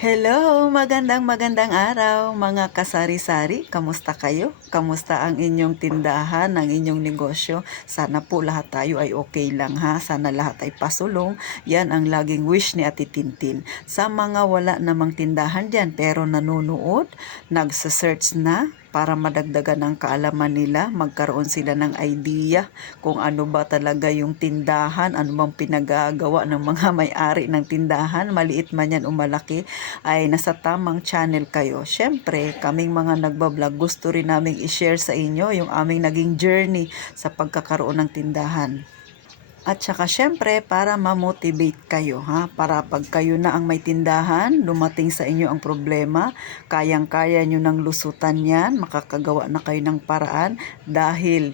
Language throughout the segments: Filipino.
Hello! Magandang araw mga kasari-sari. Kamusta kayo? Kamusta ang inyong tindahan, ang inyong negosyo? Sana po lahat tayo ay okay lang ha. Sana lahat ay pasulong. Yan ang laging wish ni Ate Tintin. Sa mga wala namang tindahan dyan pero nanonood, nagsa-search na para madagdagan ang kaalaman nila, magkaroon sila ng idea kung ano ba talaga yung tindahan, ano bang pinagagawa ng mga may-ari ng tindahan, maliit man yan o malaki, ay nasa tamang channel kayo. Syempre, kaming mga nagbablog, gusto rin naming i-share sa inyo yung aming naging journey sa pagkakaroon ng tindahan. At saka syempre para ma-motivate kayo ha, para pag kayo na ang may tindahan, dumating sa inyo ang problema, kayang-kaya nyo ng lusutan yan, makakagawa na kayo ng paraan dahil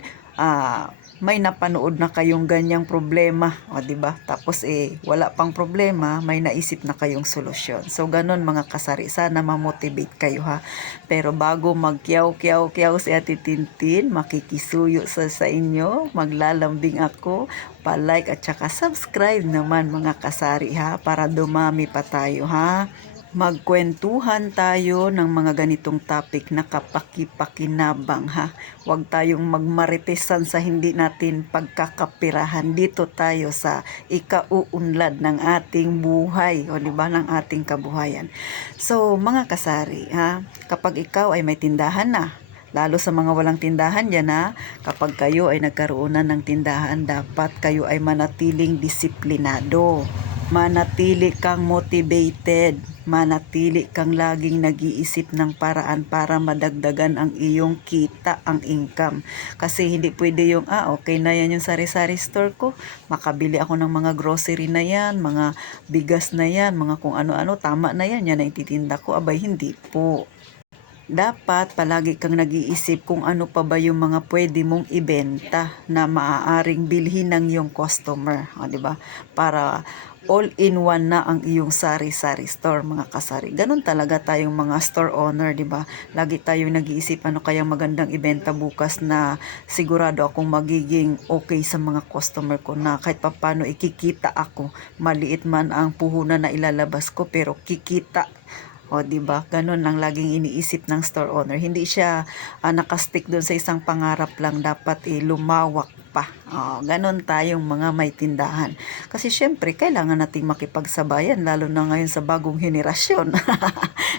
may napanood na kayong ganyang problema, o di ba? Tapos wala pang problema, may naisip na kayong solusyon. So ganun mga kasari, sana ma-motivate kayo ha. Pero bago magkiyaw-kiyaw-kiyaw si Ate Tintin, makikisuyo sa inyo, maglalambing ako, pa-like at saka subscribe naman mga kasari ha, para dumami pa tayo ha. Magkwentuhan tayo ng mga ganitong topic na kapaki-pakinabang ha. Huwag tayong magmaritesan sa hindi natin pagkakapirahan. Dito tayo sa ikauunlad ng ating buhay, o di ba, ng ating kabuhayan. So mga kasari ha, kapag ikaw ay may tindahan na, lalo sa mga walang tindahan dyan ha, kapag kayo ay nagkaroon na ng tindahan, dapat kayo ay manatiling disiplinado. Manatili kang motivated, manatili kang laging nag-iisip ng paraan para madagdagan ang iyong kita, ang income. Kasi hindi pwede yung, okay na yan yung sari-sari store ko, makabili ako ng mga grocery na yan, mga bigas na yan, mga kung ano-ano, tama na yan, yan ang ititinda ko. Abay, hindi po. Dapat palagi kang nag-iisip kung ano pa ba yung mga pwede mong ibenta na maaaring bilhin ng iyong customer, o di ba? Para all-in-one na ang iyong sari-sari store, mga kasari. Ganun talaga tayong mga store owner, di ba? Lagi tayong nag-iisip ano kayang magandang ibenta bukas na sigurado akong magiging okay sa mga customer ko, na kahit papano ikikita ako. Maliit man ang puhunan na ilalabas ko pero kikita. O di ba? Ganun lang laging iniisip ng store owner. Hindi siya nakastick doon sa isang pangarap lang, dapat lumawak pa. Ganun tayong mga may tindahan. Kasi syempre kailangan nating makipagsabayan, lalo na ngayon sa bagong henerasyon.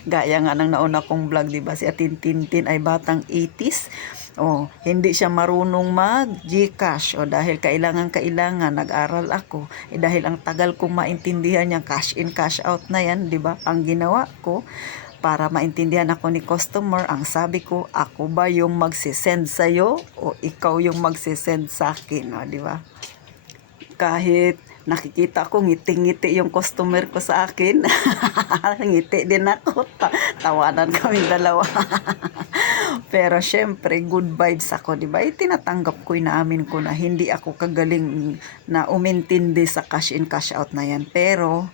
Gaya nga ng nauna kong vlog, di ba? Si Atin Tintin ay batang 80s. Hindi siya marunong mag-GCash. Dahil kailangan nag-aral ako. Dahil ang tagal kong maintindihan yung cash in, cash out na yan, di ba? Ang ginawa ko, para maintindihan ako ni customer, ang sabi ko, ako ba yung magsisend sa'yo o ikaw yung magsisend sa akin, di ba? Kahit nakikita ko ngiti-ngiti yung customer ko sa akin, ngiti din ako, tawanan kami dalawa. Pero syempre, good vibes ako, di ba? Tinatanggap ko, inaamin ko na hindi ako kagaling na umintindi sa cash in, cash out na yan. Pero,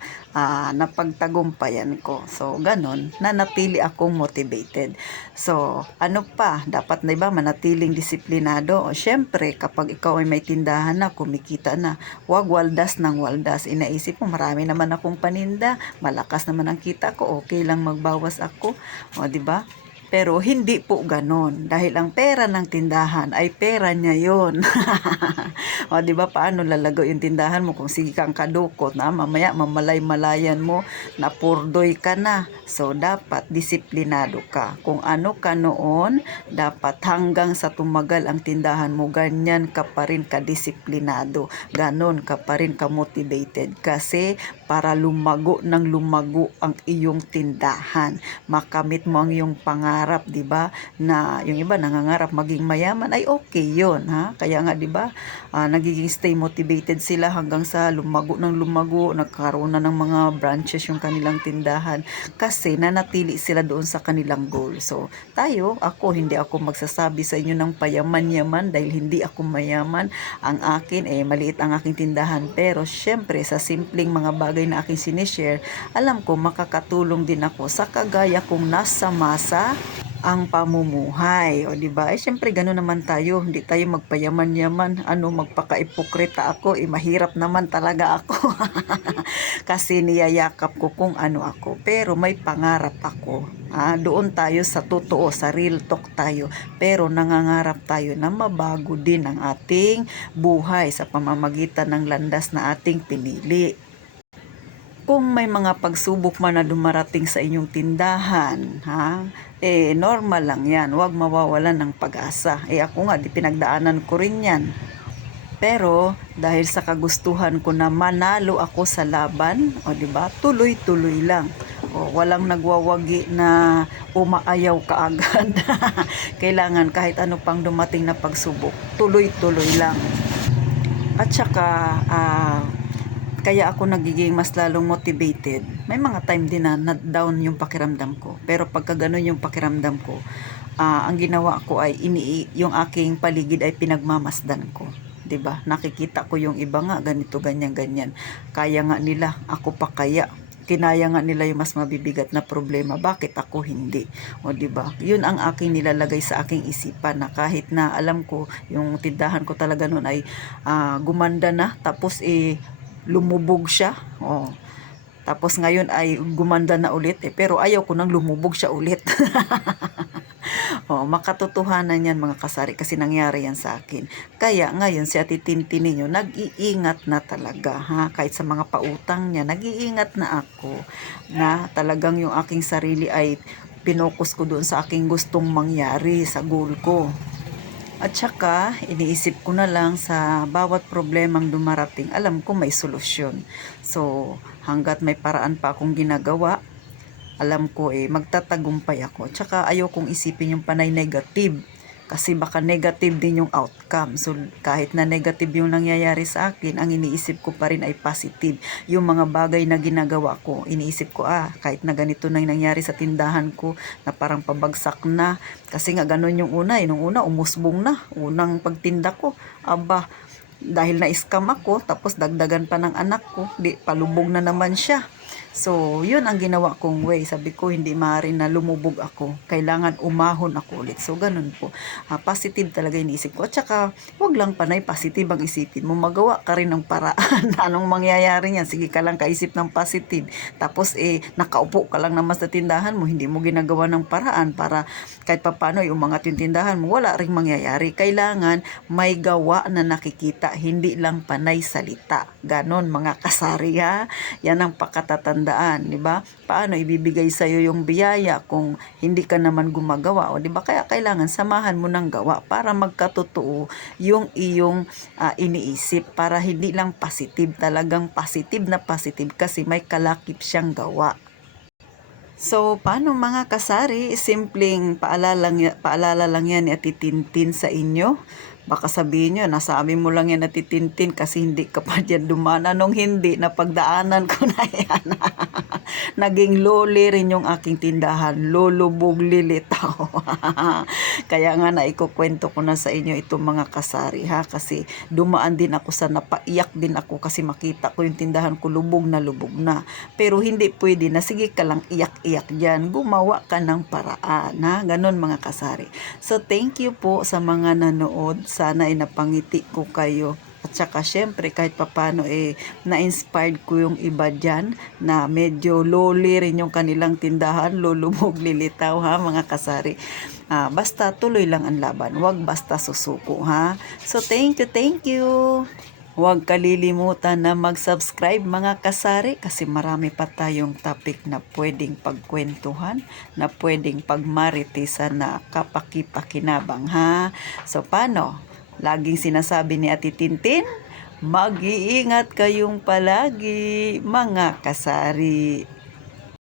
napagtagumpayan ko. So, ganun, nanatili akong motivated. So, ano pa? Dapat na iba, manatiling disiplinado. Syempre, kapag ikaw ay may tindahan na, kumikita na, huwag waldas ng waldas. Inaisip mo, marami naman akong paninda, malakas naman ang kita ko, okay lang magbawas ako. Di ba? Pero hindi po ganon. Dahil ang pera ng tindahan ay pera niya yon. O di ba, paano lalago yung tindahan mo kung sige kang kadukot na mamaya mamalay-malayan mo na purdoy ka na. So dapat disiplinado ka. Kung ano ka noon, dapat hanggang sa tumagal ang tindahan mo, ganyan ka pa rin kadisiplinado. Ganon ka pa rin ka-motivated. Kasi para lumago ng lumago ang iyong tindahan, makamit mo ang iyong pangarap, di ba? Na yung iba nangangarap maging mayaman, ay okay 'yon, ha? Kaya nga, di ba? Nagiging stay motivated sila hanggang sa lumago ng lumago, nagkaroon na ng mga branches yung kanilang tindahan kasi nanatili sila doon sa kanilang goal. So, hindi ako magsasabi sa inyo ng payaman-yaman dahil hindi ako mayaman. Ang akin maliit ang aking tindahan, pero syempre sa simpleng mga bagay na aking sinishare, alam ko makakatulong din ako sa kagaya kong nasa masa ang pamumuhay. O, di ba? Eh, syempre, gano'n naman tayo. Hindi tayo magpayaman-yaman. Magpaka-ipokrita ako. Mahirap naman talaga ako. Kasi niyayakap ko kung ano ako. Pero may pangarap ako. Doon tayo sa totoo, sa real talk tayo. Pero nangangarap tayo na mabago din ang ating buhay sa pamamagitan ng landas na ating pinili. Kung may mga pagsubok man na dumarating sa inyong tindahan, normal lang yan. Huwag mawawalan ng pag-asa. Ako nga, pinagdaanan ko rin yan. Pero, dahil sa kagustuhan ko na manalo ako sa laban, di ba, tuloy-tuloy lang. Walang nagwawagi na umaayaw ka agad. Kailangan kahit ano pang dumating na pagsubok, tuloy-tuloy lang. At saka, kaya ako nagiging mas lalong motivated. May mga time din na down yung pakiramdam ko. Pero pagka ganun yung pakiramdam ko, ang ginawa ko ay yung aking paligid ay pinagmamasdan ko. 'Di ba? Nakikita ko yung iba nga ganito, ganyan, ganyan. Kaya nga nila, ako pa kaya. Kinaya nga nila yung mas mabibigat na problema. Bakit ako hindi? 'Di ba? Yun ang aking nilalagay sa aking isipan na kahit na alam ko yung tindahan ko talaga noon ay gumanda na, tapos lumubog siya. Tapos ngayon ay gumanda na ulit pero ayaw ko nang lumubog siya ulit. Makatotohanan yan mga kasari kasi nangyari yan sa akin. Kaya ngayon si Ate Tintin ninyo nag-iingat na talaga kahit sa mga pautang niya, nag-iingat na ako na talagang yung aking sarili ay pinokus ko doon sa aking gustong mangyari sa goal ko. At saka, iniisip ko na lang sa bawat problemang dumarating, alam ko may solusyon. So, hanggat may paraan pa akong ginagawa, alam ko magtatagumpay ako. Tsaka ayaw kong isipin yung panay negative. Kasi baka negative din yung outcome. So, kahit na negative yung nangyayari sa akin, ang iniisip ko pa rin ay positive. Yung mga bagay na ginagawa ko, iniisip ko, kahit na ganito na yung nangyari sa tindahan ko, na parang pabagsak na. Kasi nga ganun yung una. Nung una, umusbong na. Unang pagtinda ko, dahil na-scam ako, tapos dagdagan pa ng anak ko, palubog na naman siya. So, yun ang ginawa kong way. Sabi ko, hindi maaari na lumubog ako. Kailangan umahon ako ulit. So, ganun po. Positive talaga iniisip ko. At saka, wag lang panay positive ang isipin mo. Magawa ka rin ng paraan. Anong mangyayari niyan? Sige ka lang kaisip ng positive. Tapos, nakaupo ka lang naman sa tindahan mo. Hindi mo ginagawa ng paraan para kahit papano umangat yung tindahan mo. Wala ring mangyayari. Kailangan may gawa na nakikita. Hindi lang panay salita. Ganon mga kasari ha. Yan ang pakatatanda. Di ba? Paano ibibigay sa iyo yung biyaya kung hindi ka naman gumagawa? Di ba? Kaya kailangan samahan mo ng gawa para magkatotoo yung iyong iniisip, para hindi lang positive, talagang positive na positive kasi may kalakip siyang gawa. So, paano mga kasari? Simpleng paalala lang yan ni Ate Tintin sa inyo. Baka sabihin nyo, nasabi mo lang yan na Tintin kasi hindi ka pa dyan dumaan. Anong hindi? Napagdaanan ko na yan. Naging loli rin yung aking tindahan. Lulubog lilitaw. Kaya nga naikukwento ko na sa inyo itong mga kasari kasi dumaan din ako sa napaiyak din ako kasi makita ko yung tindahan ko lubog na. Pero hindi pwede na sige ka lang iyak-iyak dyan. Gumawa ka ng paraan. Ganon mga kasari. So thank you po sa mga nanood. Sana napangiti ko kayo. At saka syempre kahit papano na-inspired ko yung iba dyan na medyo loli rin yung kanilang tindahan, lulubog lilitaw mga kasari. Basta tuloy lang ang laban, wag basta susuko So thank you. Huwag kalilimutan na mag-subscribe mga kasari kasi marami pa tayong topic na pwedeng pagkwentuhan, na pwedeng pagmaritisan na kapaki-pakinabang So paano? Laging sinasabi ni Ate Tintin, mag-iingat kayong palagi mga kasari.